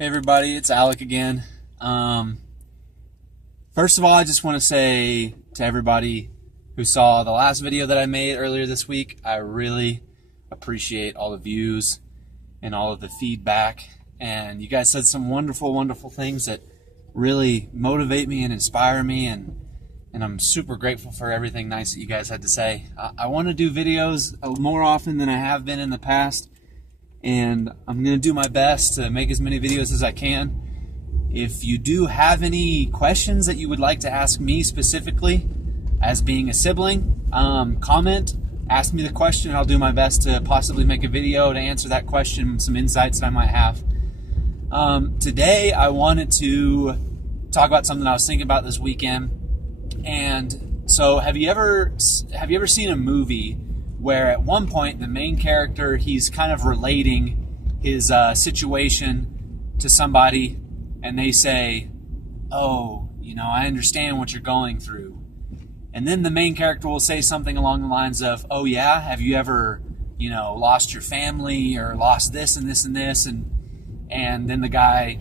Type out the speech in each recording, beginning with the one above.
Hey everybody, it's Alec again. First of all, I just want to say to everybody who saw the last video that I made earlier this week, I really appreciate all the views and all of the feedback. And you guys said some wonderful, wonderful things that really motivate me and inspire me, and I'm super grateful for everything nice that you guys had to say. I want to do videos more often than I have been in the past, and I'm going to do my best to make as many videos as I can. If you do have any questions that you would like to ask me specifically as being a sibling, comment, ask me the question, and I'll do my best to possibly make a video to answer that question, some insights that I might have. Today I wanted to talk about something I was thinking about this weekend. And so have you ever seen a movie where at one point the main character, he's kind of relating his situation to somebody, and they say, "Oh, I understand what you're going through." And then the main character will say something along the lines of, "Oh yeah, have you ever, lost your family or lost this and this and this?" And then the guy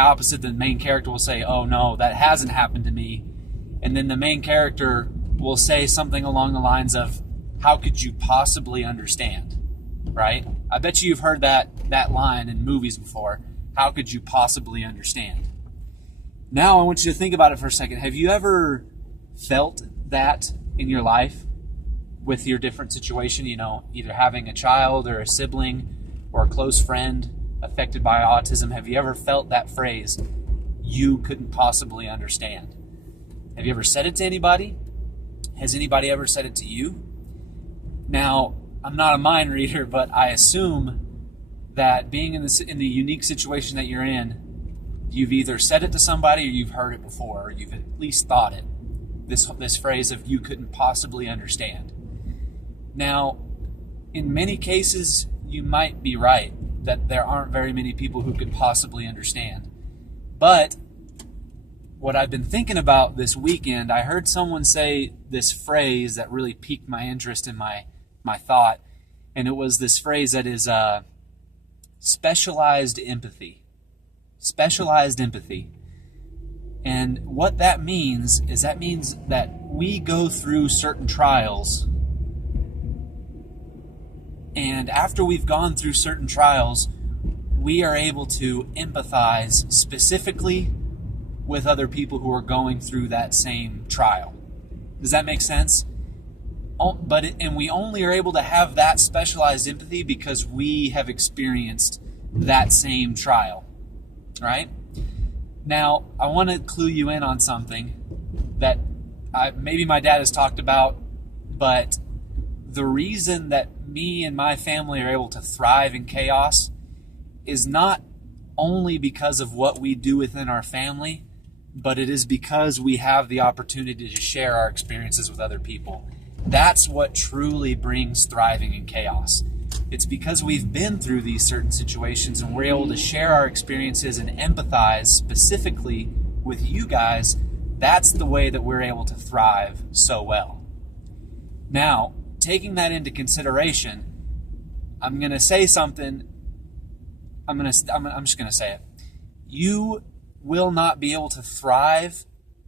opposite the main character will say, "Oh no, that hasn't happened to me." And then the main character will say something along the lines of, "How could you possibly understand?" Right? I bet you've heard that line in movies before. How could you possibly understand? Now I want you to think about it for a second. Have you ever felt that in your life with your different situation? Either having a child or a sibling or a close friend affected by autism. Have you ever felt that phrase, "You couldn't possibly understand"? Have you ever said it to anybody? Has anybody ever said it to you? Now, I'm not a mind reader, but I assume that being in the unique situation that you're in, you've either said it to somebody or you've heard it before, or you've at least thought it. This phrase of "you couldn't possibly understand." Now, in many cases, you might be right that there aren't very many people who could possibly understand. But what I've been thinking about this weekend, I heard someone say this phrase that really piqued my interest in my thought, and it was this phrase that is specialized empathy. Specialized empathy. And what that means is that we go through certain trials, and after we've gone through certain trials, we are able to empathize specifically with other people who are going through that same trial. Does that make sense? And we only are able to have that specialized empathy because we have experienced that same trial, right? Now, I want to clue you in on something that maybe my dad has talked about, but the reason that me and my family are able to thrive in chaos is not only because of what we do within our family, but it is because we have the opportunity to share our experiences with other people. That's what truly brings thriving in chaos. It's because we've been through these certain situations and we're able to share our experiences and empathize specifically with you guys. That's the way that we're able to thrive so well. Now, taking that into consideration, I'm going to say something. I'm just going to say it. You will not be able to thrive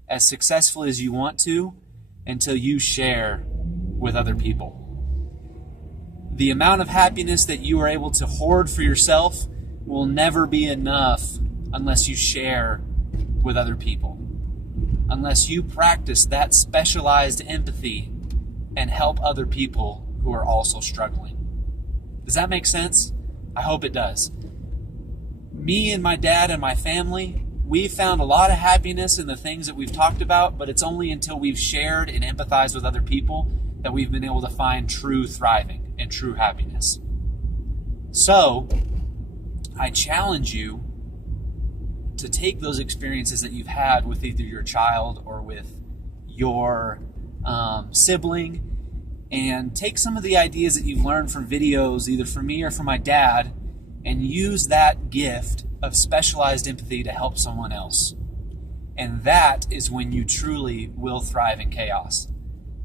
as successfully as you want to until you share with other people. The amount of happiness that you are able to hoard for yourself will never be enough unless you share with other people. Unless you practice that specialized empathy and help other people who are also struggling. Does that make sense? I hope it does. Me and my dad and my family, we've found a lot of happiness in the things that we've talked about, but it's only until we've shared and empathized with other people that we've been able to find true thriving and true happiness. So, I challenge you to take those experiences that you've had with either your child or with your sibling, and take some of the ideas that you've learned from videos, either from me or from my dad, and use that gift of specialized empathy to help someone else. And that is when you truly will thrive in chaos.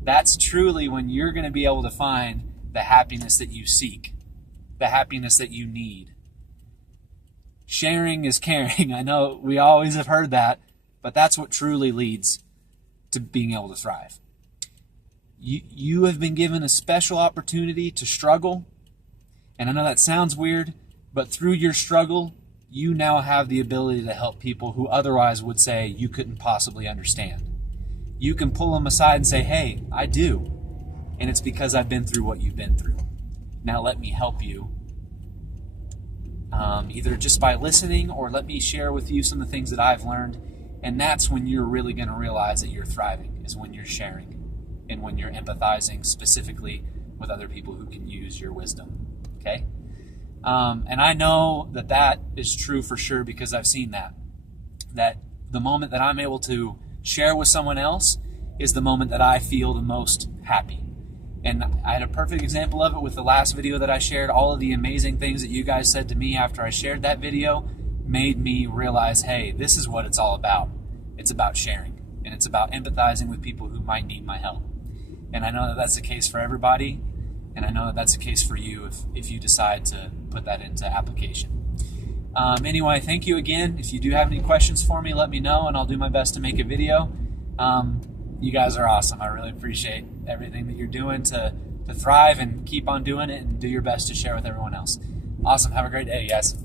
That's truly when you're going to be able to find the happiness that you seek, the happiness that you need. Sharing is caring. I know we always have heard that, but that's what truly leads to being able to thrive. You have been given a special opportunity to struggle. And I know that sounds weird, but through your struggle, you now have the ability to help people who otherwise would say you couldn't possibly understand. You can pull them aside and say, hey, I do. And it's because I've been through what you've been through. Now let me help you. Either just by listening, or let me share with you some of the things that I've learned. And that's when you're really going to realize that you're thriving, is when you're sharing and when you're empathizing specifically with other people who can use your wisdom. Okay? And I know that that is true for sure, because I've seen that the moment that I'm able to share with someone else is the moment that I feel the most happy. And I had a perfect example of it with the last video that I shared. All of the amazing things that you guys said to me after I shared that video made me realize, hey, this is what it's all about. It's about sharing, and it's about empathizing with people who might need my help. And I know that that's the case for everybody, and I know that that's the case for you if you decide to put that into application. Anyway, thank you again. If you do have any questions for me, let me know, and I'll do my best to make a video. You guys are awesome. I really appreciate everything that you're doing to thrive, and keep on doing it and do your best to share with everyone else. Awesome. Have a great day, guys.